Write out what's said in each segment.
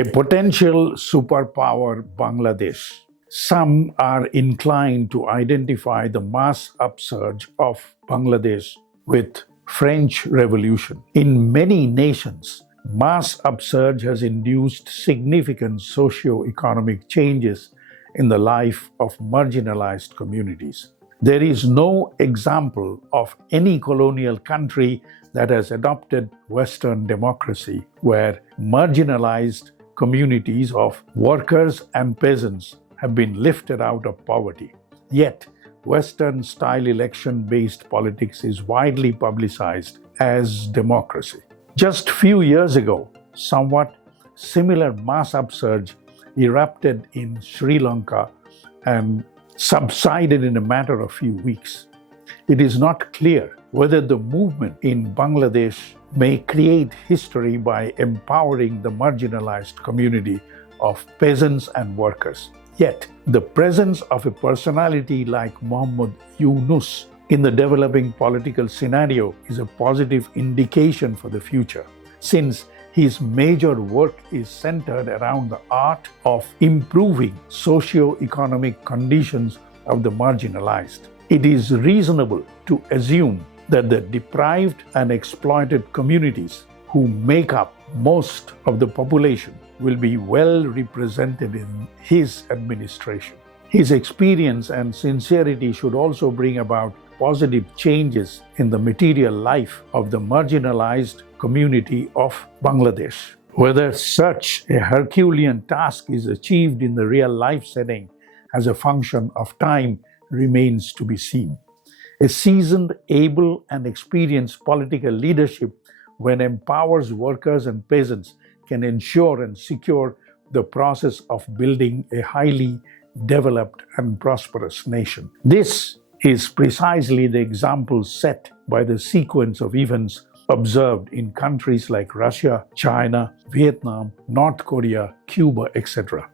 A potential superpower, Bangladesh. Some are inclined to identify the mass upsurge of Bangladesh with French Revolution. In many nations, mass upsurge has induced significant socio-economic changes in the life of marginalized communities. There is no example of any colonial country that has adopted Western democracy where marginalized communities of workers and peasants have been lifted out of poverty. Yet, Western-style election-based politics is widely publicized as democracy. Just few years ago, somewhat similar mass upsurge erupted in Sri Lanka and subsided in a matter of few weeks. It is not clear whether the movement in Bangladesh may create history by empowering the marginalized community of peasants and workers. Yet, the presence of a personality like Muhammad Yunus in the developing political scenario is a positive indication for the future, since his major work is centered around the art of improving socio-economic conditions of the marginalized. It is reasonable to assume that the deprived and exploited communities who make up most of the population will be well represented in his administration. His experience and sincerity should also bring about positive changes in the material life of the marginalized community of Bangladesh. Whether such a Herculean task is achieved in the real-life setting as a function of time remains to be seen. A seasoned, able, and experienced political leadership, when empowers workers and peasants, can ensure and secure the process of building a highly developed and prosperous nation. This is precisely the example set by the sequence of events observed in countries like Russia, China, Vietnam, North Korea, Cuba, etc.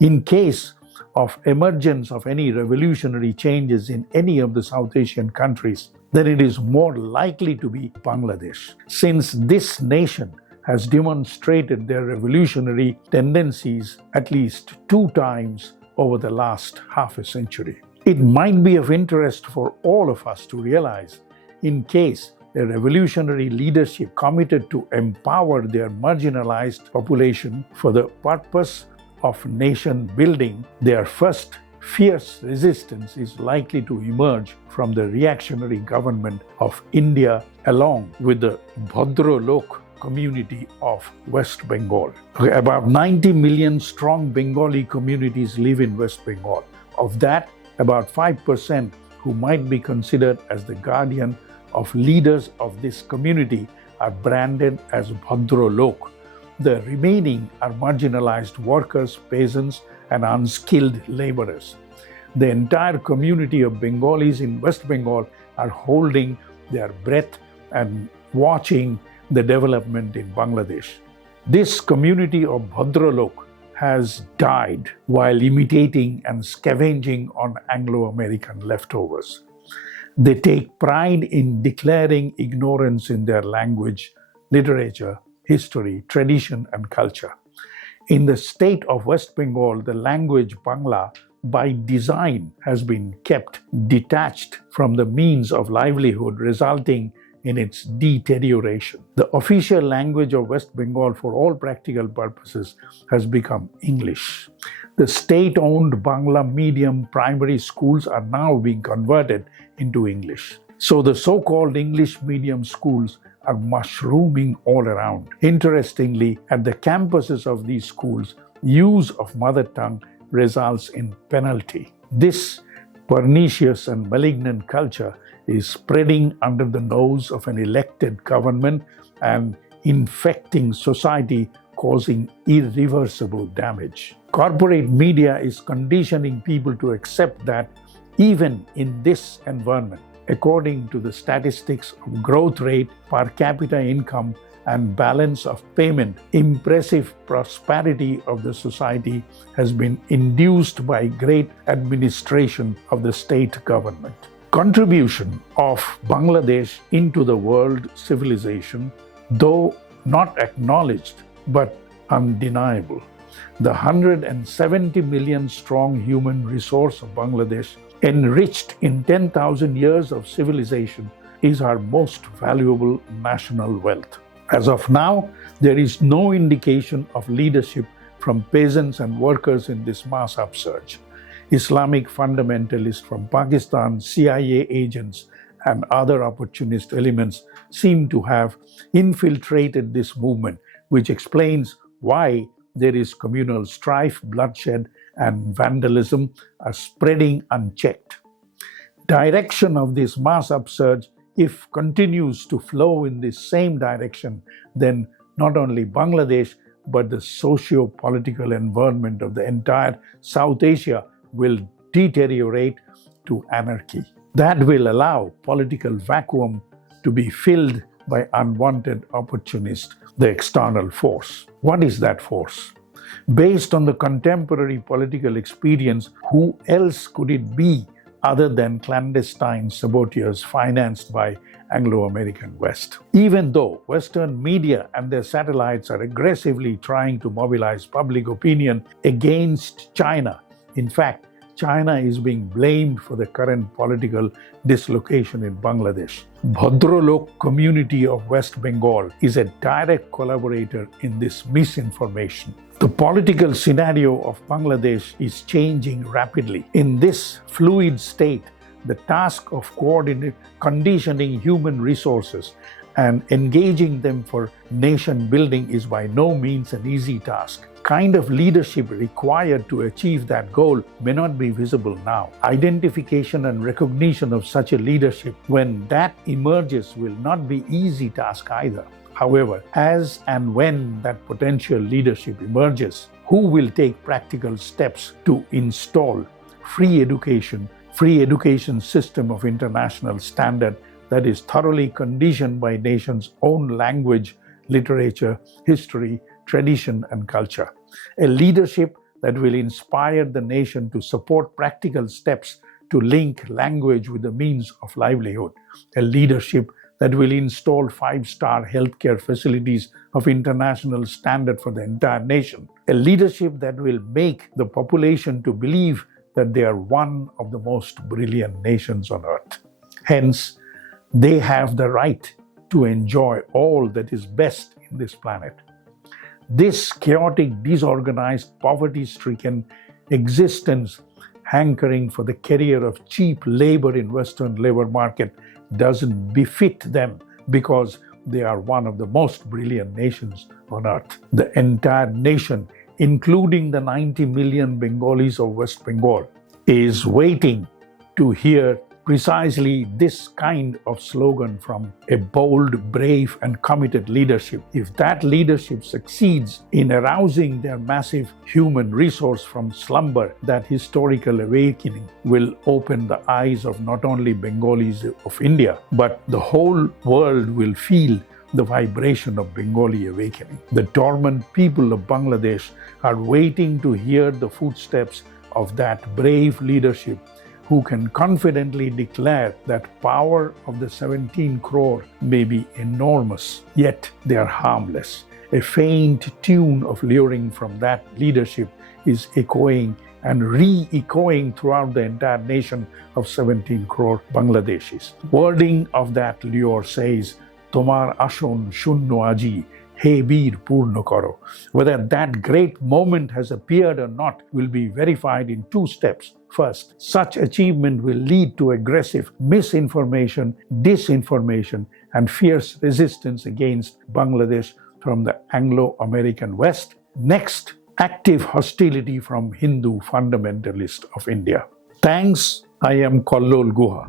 In case of emergence of any revolutionary changes in any of the South Asian countries, then it is more likely to be Bangladesh, since this nation has demonstrated their revolutionary tendencies at least 2 times over the last half a century. It might be of interest for all of us to realize, in case a revolutionary leadership committed to empower their marginalized population for the purpose of nation building, their first fierce resistance is likely to emerge from the reactionary government of India along with the Bhadralok community of West Bengal. About 90 million strong Bengali communities live in West Bengal. Of that, about 5% who might be considered as the guardian of leaders of this community are branded as Bhadralok. The remaining are marginalized workers, peasants, and unskilled laborers. The entire community of Bengalis in West Bengal are holding their breath and watching the development in Bangladesh. This community of Bhadralok has died while imitating and scavenging on Anglo-American leftovers. They take pride in declaring ignorance in their language, literature, history, tradition, and culture. In the state of West Bengal, the language Bangla, by design, has been kept detached from the means of livelihood, resulting in its deterioration. The official language of West Bengal, for all practical purposes, has become English. The state-owned Bangla medium primary schools are now being converted into English. So the so-called English medium schools are mushrooming all around. Interestingly, at the campuses of these schools, use of mother tongue results in penalty. This pernicious and malignant culture is spreading under the nose of an elected government and infecting society, causing irreversible damage. Corporate media is conditioning people to accept that even in this environment, according to the statistics of growth rate, per capita income, and balance of payment, impressive prosperity of the society has been induced by great administration of the state government. Contribution of Bangladesh into the world civilization, though not acknowledged but undeniable. The 170 million strong human resource of Bangladesh, enriched in 10,000 years of civilization, is our most valuable national wealth. As of now, there is no indication of leadership from peasants and workers in this mass upsurge. Islamic fundamentalists from Pakistan, CIA agents, and other opportunist elements seem to have infiltrated this movement, which explains why there is communal strife, bloodshed, and vandalism are spreading unchecked. Direction of this mass upsurge, if continues to flow in this same direction, then not only Bangladesh, but the socio-political environment of the entire South Asia will deteriorate to anarchy. That will allow political vacuum to be filled by unwanted opportunists, the external force. What is that force? Based on the contemporary political experience, who else could it be other than clandestine saboteurs financed by Anglo-American West? Even though Western media and their satellites are aggressively trying to mobilize public opinion against China, in fact, China is being blamed for the current political dislocation in Bangladesh. Bhadralok community of West Bengal is a direct collaborator in this misinformation. The political scenario of Bangladesh is changing rapidly. In this fluid state, the task of conditioning human resources and engaging them for nation building is by no means an easy task. Kind of leadership required to achieve that goal may not be visible now. Identification and recognition of such a leadership, when that emerges, will not be easy task either. However, as and when that potential leadership emerges, who will take practical steps to install free education system of international standard that is thoroughly conditioned by nation's own language, literature, history, tradition, and culture. A leadership that will inspire the nation to support practical steps to link language with the means of livelihood. A leadership that will install 5-star healthcare facilities of international standard for the entire nation. A leadership that will make the population to believe that they are one of the most brilliant nations on earth. Hence, they have the right to enjoy all that is best in this planet. This chaotic, disorganized, poverty-stricken existence, hankering for the career of cheap labor in Western labor market, doesn't befit them because they are one of the most brilliant nations on earth. The entire nation, including the 90 million Bengalis of West Bengal, is waiting to hear precisely this kind of slogan from a bold, brave, and committed leadership. If that leadership succeeds in arousing their massive human resource from slumber, that historical awakening will open the eyes of not only Bengalis of India, but the whole world will feel the vibration of Bengali awakening. The dormant people of Bangladesh are waiting to hear the footsteps of that brave leadership who can confidently declare that power of the 17 crore may be enormous, yet they are harmless. A faint tune of luring from that leadership is echoing and re-echoing throughout the entire nation of 17 crore Bangladeshis. Wording of that lure says, Tomar ashon shunno aji, He Bir Purno Karo. Whether that great moment has appeared or not will be verified in 2 steps. First, such achievement will lead to aggressive misinformation, disinformation, and fierce resistance against Bangladesh from the Anglo-American West. Next, active hostility from Hindu fundamentalists of India. Thanks. I am Kallol Guha.